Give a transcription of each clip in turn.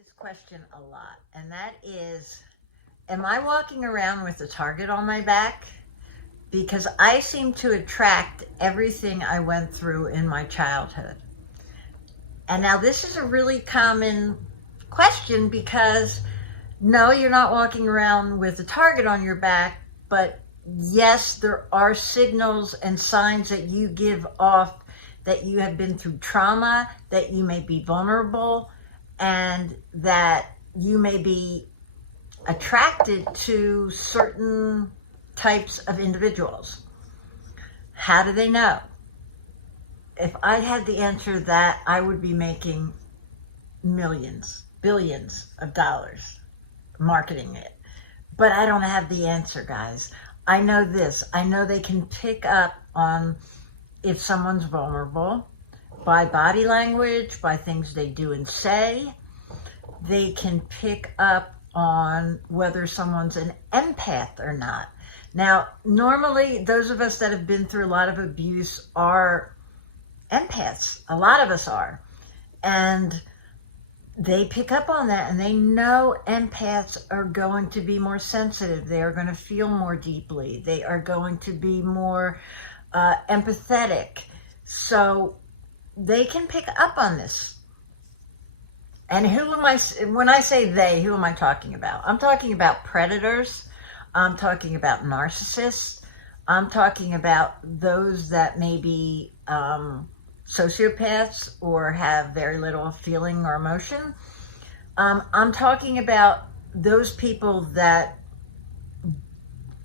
this question a lot, and that is, am I walking around with a target on my back? Because I seem to attract everything I went through in my childhood. And now this is a really common question because no, you're not walking around with a target on your back, but yes, there are signals and signs that you give off that you have been through trauma, that you may be vulnerable, and that you may be attracted to certain types of individuals. How do they know? If I had the answer to that, I would be making millions, billions of dollars marketing it. But I don't have the answer, guys. I know this. I know they can pick up on if someone's vulnerable by body language, by things they do and say. They can pick up on whether someone's an empath or not. Now, normally, those of us that have been through a lot of abuse are empaths. A lot of us are. And they pick up on that, and they know empaths are going to be more sensitive. They are going to feel more deeply. They are going to be more empathetic. So they can pick up on this. And who am I, when I say they, who am I talking about? I'm talking about predators. I'm talking about narcissists. I'm talking about those that may be sociopaths or have very little feeling or emotion. I'm talking about those people that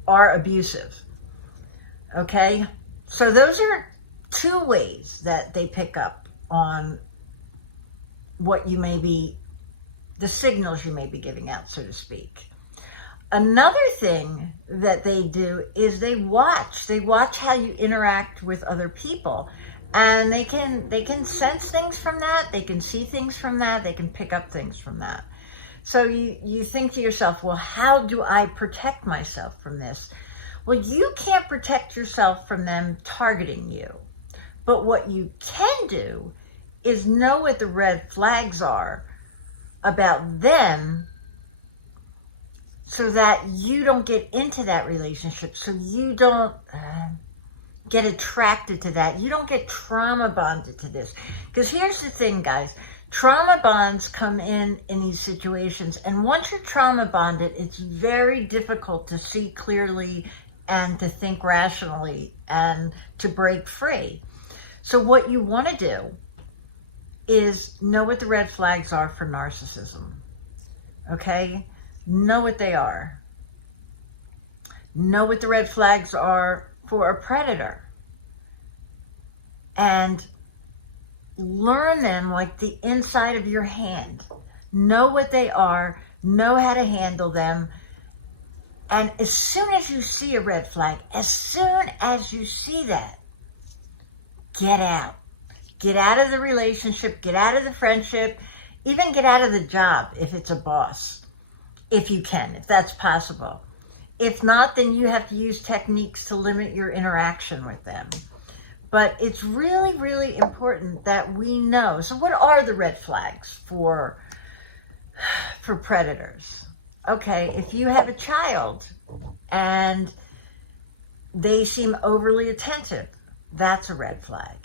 are abusive. Okay? So those are two ways that they pick up on what you may be, the signals you may be giving out, so to speak. Another thing that they do is they watch how you interact with other people, and they can sense things from that, they can see things from that, they can pick up things from that. So you think to yourself, well, how do I protect myself from this? Well, you can't protect yourself from them targeting you, but what you can do is know what the red flags are about them, so that you don't get into that relationship, so you don't get attracted to that. You don't get trauma bonded to this. Because here's the thing, guys. Trauma bonds come in these situations, and once you're trauma bonded, it's very difficult to see clearly and to think rationally and to break free. So what you want to do is know what the red flags are for narcissism. Okay? Know what they are. Know what the red flags are for a predator. And learn them like the inside of your hand. Know what they are. Know how to handle them. And as soon as you see a red flag, as soon as you see that, get out. Get out of the relationship. Get out of the friendship. Even get out of the job if it's a boss. If you can, if that's possible. If not, then you have to use techniques to limit your interaction with them. But it's really, really important that we know. So what are the red flags for predators? Okay, if you have a child and they seem overly attentive, that's a red flag.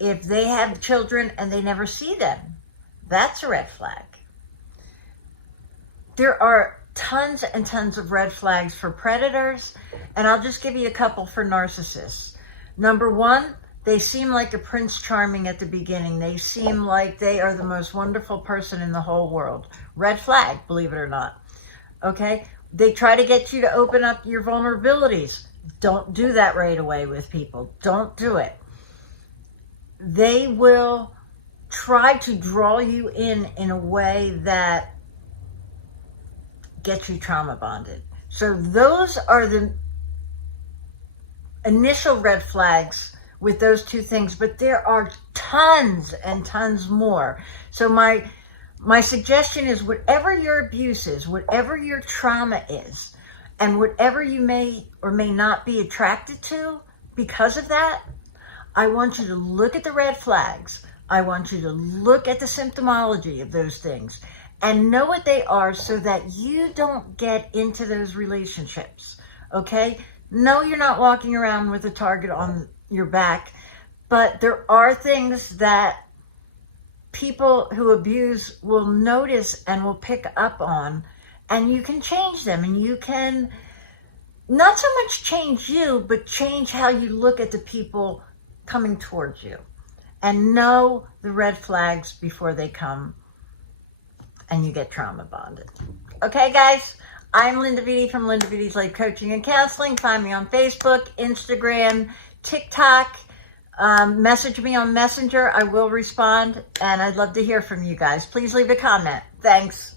If they have children and they never see them, that's a red flag. There are tons and tons of red flags for predators, and I'll just give you a couple for narcissists. Number one, they seem like a Prince Charming at the beginning. They seem like they are the most wonderful person in the whole world. Red flag, believe it or not. Okay? They try to get you to open up your vulnerabilities. Don't do that right away with people. Don't do it. They will try to draw you in a way that gets you trauma bonded. So those are the initial red flags with those two things, but there are tons and tons more. So my suggestion is, whatever your abuse is, whatever your trauma is, and whatever you may or may not be attracted to because of that, I want you to look at the red flags. I want you to look at the symptomology of those things and know what they are so that you don't get into those relationships, okay? No, you're not walking around with a target on your back, but there are things that people who abuse will notice and will pick up on, and you can change them, and you can not so much change you, but change how you look at the people coming towards you, and know the red flags before they come and you get trauma bonded. Okay, guys, I'm Linda Vitti from Linda Vitti's Life Coaching and Counseling. Find me on Facebook, Instagram, TikTok. Message me on Messenger. I will respond, and I'd love to hear from you guys. Please leave a comment. Thanks.